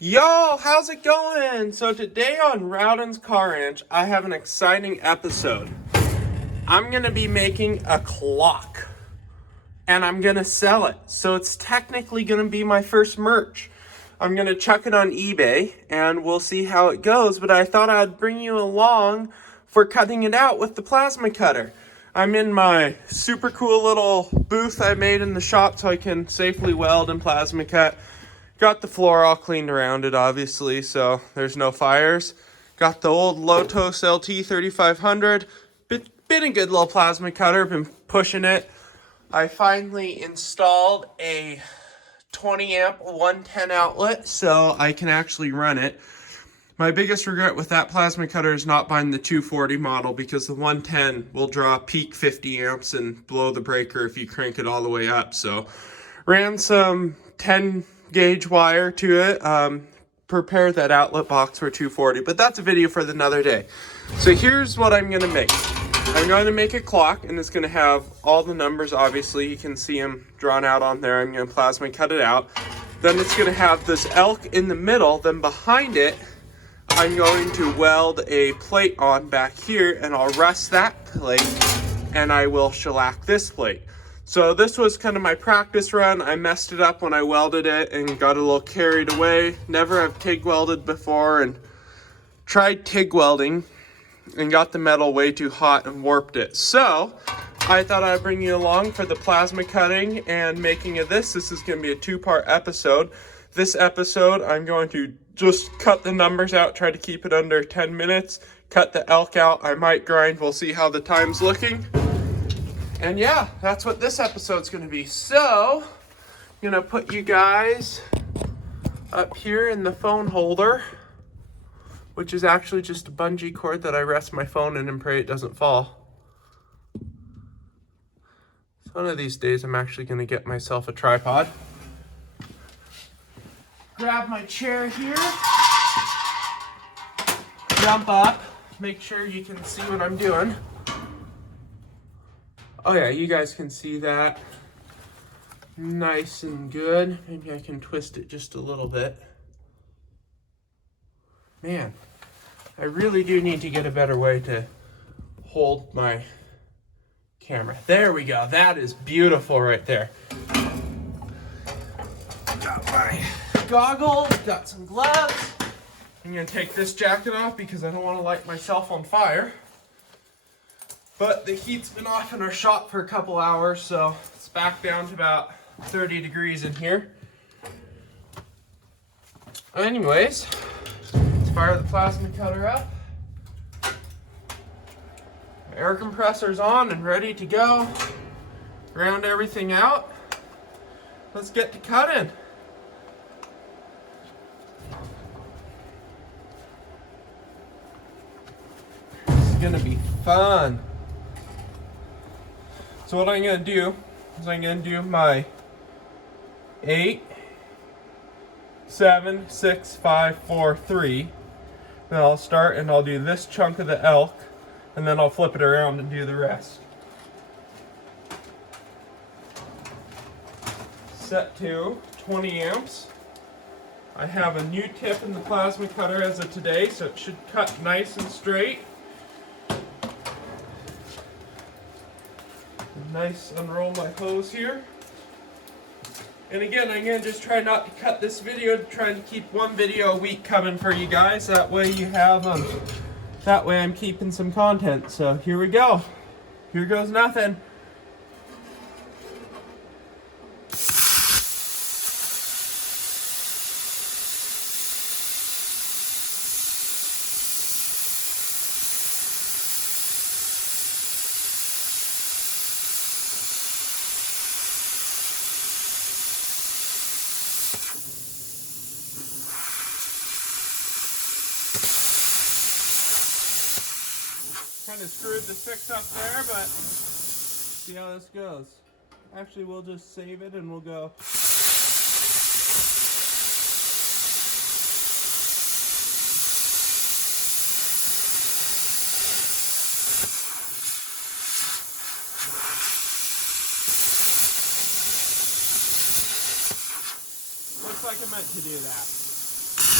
Yo, how's it going? So today on Rowden's Car Ranch, I have an exciting episode. I'm gonna be making a clock and I'm gonna sell it. So it's technically gonna be my first merch. I'm gonna chuck it on eBay and we'll see how it goes, but I thought I'd bring you along for cutting it out with the plasma cutter. I'm in my super cool little booth I made in the shop so I can safely weld and plasma cut. Got the floor all cleaned around it, obviously, so there's no fires. Got the old Lotos LT 3500. Been a good little plasma cutter, been pushing it. I finally installed a 20 amp 110 outlet so I can actually run it. My biggest regret with that plasma cutter is not buying the 240 model because the 110 will draw peak 50 amps and blow the breaker if you crank it all the way up. So ran some 10 gauge wire to it, prepare that outlet box for 240, but that's a video for another day. So here's what I'm gonna make. I'm going to make a clock and it's gonna have all the numbers, obviously. You can see them drawn out on there. I'm gonna plasma cut it out. Then it's gonna have this elk in the middle, then behind it, I'm going to weld a plate on back here and I'll rust that plate and I will shellac this plate. So this was kind of my practice run. I messed it up when I welded it and got a little carried away. Never have TIG welded before and tried TIG welding and got the metal way too hot and warped it. So I thought I'd bring you along for the plasma cutting and making of this. This is going to be a two-part episode. This episode, I'm going to just cut the numbers out, try to keep it under 10 minutes, cut the elk out. I might grind. We'll see how the time's looking. And yeah, that's what this episode's gonna be. So, I'm gonna put you guys up here in the phone holder, which is actually just a bungee cord that I rest my phone in and pray it doesn't fall. So one of these days, I'm actually gonna get myself a tripod. Grab my chair here, jump up, make sure you can see what I'm doing. Oh yeah, you guys can see that nice and good. Maybe I can twist it just a little bit. Man, I really do need to get a better way to hold my camera. There we go. That is beautiful right there. Got my goggles, got some gloves. I'm gonna take this jacket off because I don't want to light myself on fire. But the heat's been off in our shop for a couple hours, so it's back down to about 30 degrees in here. Anyways, let's fire the plasma cutter up. Air compressor's on and ready to go. Round everything out. Let's get to cutting. This is gonna be fun. So what I'm going to do is I'm going to do my 8, 7, 6, 5, 4, 3. Then I'll start and I'll do this chunk of the elk and then I'll flip it around and do the rest. Set to 20 amps. I have a new tip in the plasma cutter as of today, so it should cut nice and straight. Nice, unroll my hose here. And again, I'm gonna just try not to cut this video, trying to keep one video a week coming for you guys. That way you have that way I'm keeping some content. So here we go. Here goes nothing. Kind of screwed the fix up there, but see how this goes. Actually, we'll just save it and we'll go. Looks like I meant to do that.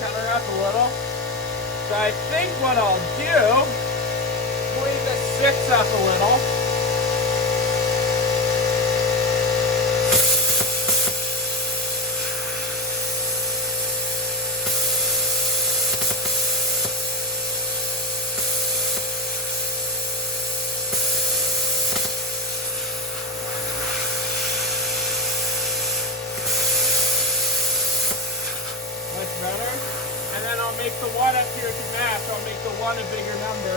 cut her up a little. So I think what I'll do, clean the 6 up a little. Better. And then I'll make the 1 up here to match. I'll make the 1 a bigger number.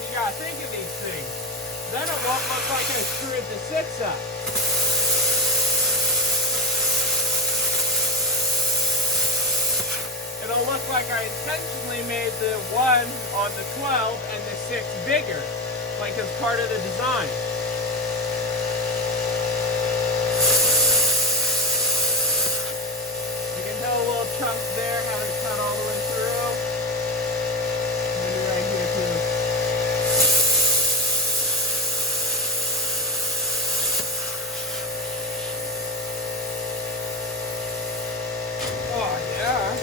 You gotta think of these things. Then it won't look like I screwed the 6 up. It'll look like I intentionally made the 1 on the 12 and the 6 bigger, like as part of the design. You can tell a little chunk there, haven't cut all the way through. Maybe right here too. Oh yeah.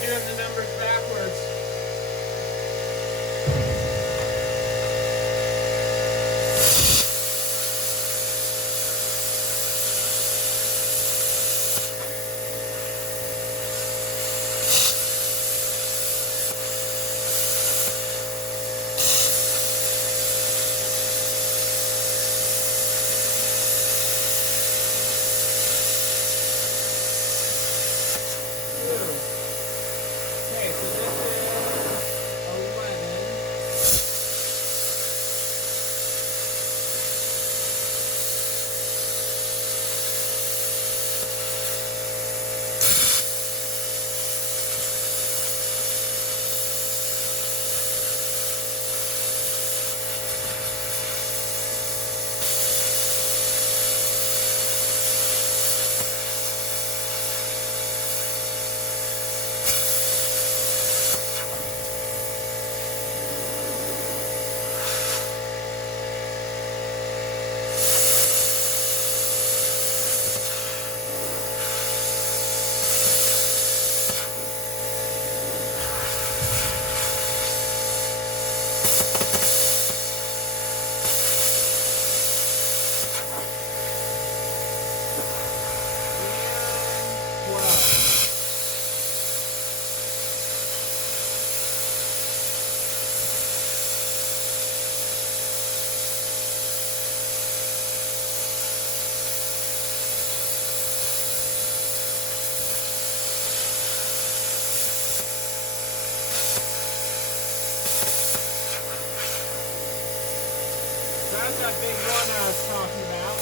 Doing the numbers backwards. Okay, so this is 11. That's that big one I was talking about.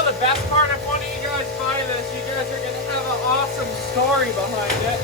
The best part of one of you guys buy this, you guys are going to have an awesome story behind it.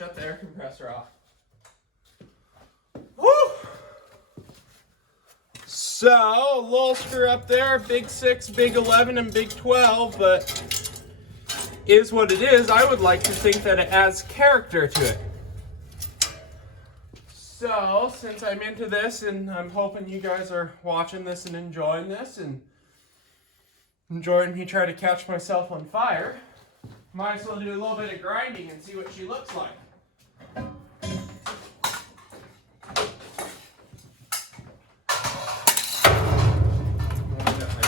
shut the air compressor off. Woo! So, a little screw up there, big 6, big 11, and big 12, but is what it is. I would like to think that it adds character to it. So, since I'm into this, and I'm hoping you guys are watching this and enjoying this, and enjoying me try to catch myself on fire, might as well do a little bit of grinding and see what she looks like.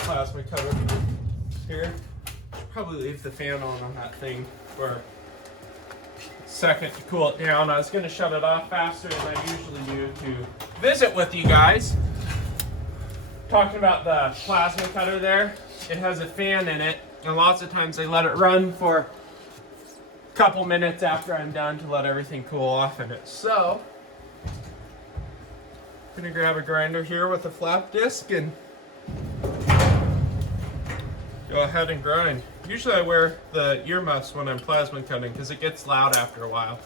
Plasma cutter here. Probably leave the fan on that thing for a second to cool it down. I was going to shut it off faster than I usually do to visit with you guys. Talking about the plasma cutter there, it has a fan in it, and lots of times I let it run for a couple minutes after I'm done to let everything cool off in it. So, I'm going to grab a grinder here with a flap disc and go ahead and grind. Usually I wear the earmuffs when I'm plasma cutting because it gets loud after a while.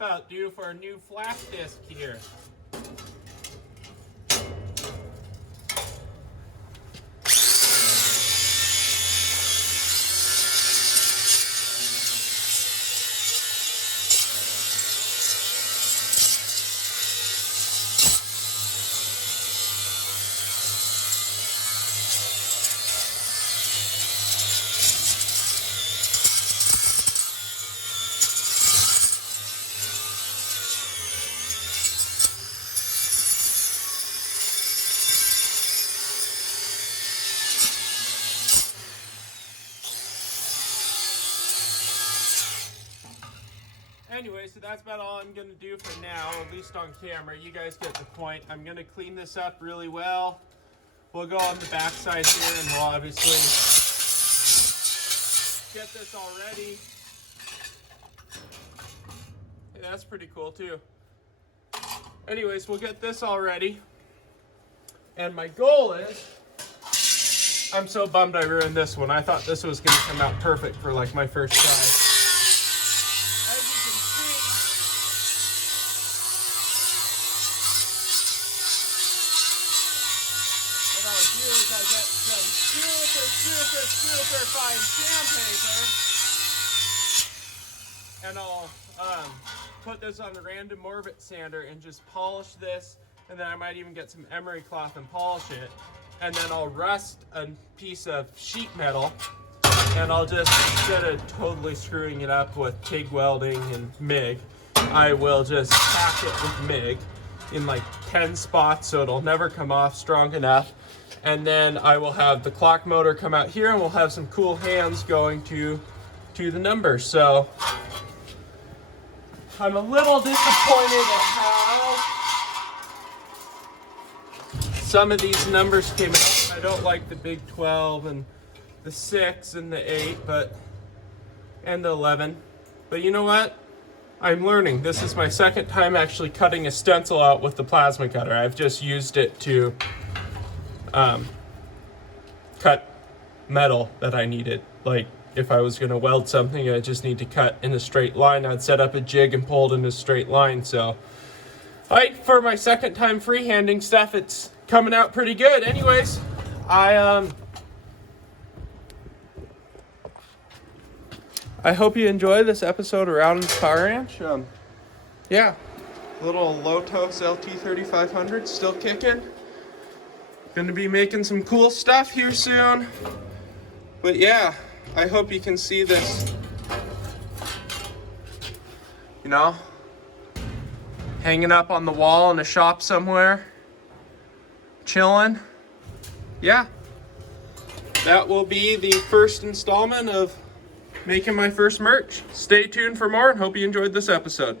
About due for a new flap disc here. Anyway, so that's about all I'm going to do for now, at least on camera. You guys get the point. I'm going to clean this up really well. We'll go on the back side here, and we'll obviously get this all ready. Hey, that's pretty cool, too. Anyways, we'll get this all ready. And my goal is, I'm so bummed I ruined this one. I thought this was going to come out perfect for like my first try. Super fine sandpaper, and I'll put this on a random orbit sander and just polish this, and then I might even get some emery cloth and polish it, and then I'll rust a piece of sheet metal, and I'll just, instead of totally screwing it up with TIG welding and MIG, I will just pack it with MIG in like 10 spots so it'll never come off strong enough. And then I will have the clock motor come out here, and we'll have some cool hands going to the numbers. So I'm a little disappointed at how some of these numbers came out. I don't like the Big 12 and the 6 and the 8, and the 11. But you know what? I'm learning. This is my second time actually cutting a stencil out with the plasma cutter. I've just used it to cut metal that I needed. Like if I was gonna weld something, I just need to cut in a straight line. I'd set up a jig and pull it in a straight line. So, for my second time freehanding stuff, it's coming out pretty good. Anyways, I hope you enjoy this episode of Rowden's Car Ranch. Yeah, little Lotus LT3500 still kicking. Gonna be making some cool stuff here soon. But yeah, I hope you can see this. You know, hanging up on the wall in a shop somewhere, chilling. Yeah, that will be the first installment of making my first merch. Stay tuned for more and hope you enjoyed this episode.